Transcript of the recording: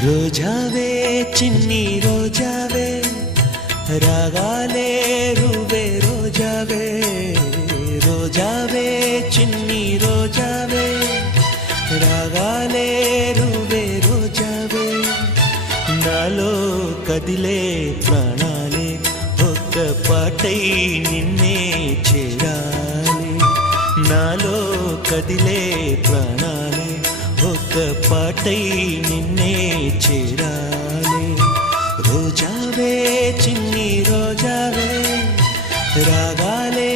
రోజావే చిన్ని రోజావే రాగాలే రువే రోజావే రోజావే చిన్ని రోజావే రాగాలే రువే రోజావే నాలో కదిలే ప్రాణాలే ఒక్క పాటై నిన్నే చేరాలి నాలో కదిలే ప్రాణాలే ఒక్క పాటై నిన్నే చేరాలి రోజావే చిన్ని రోజావే రాగాలే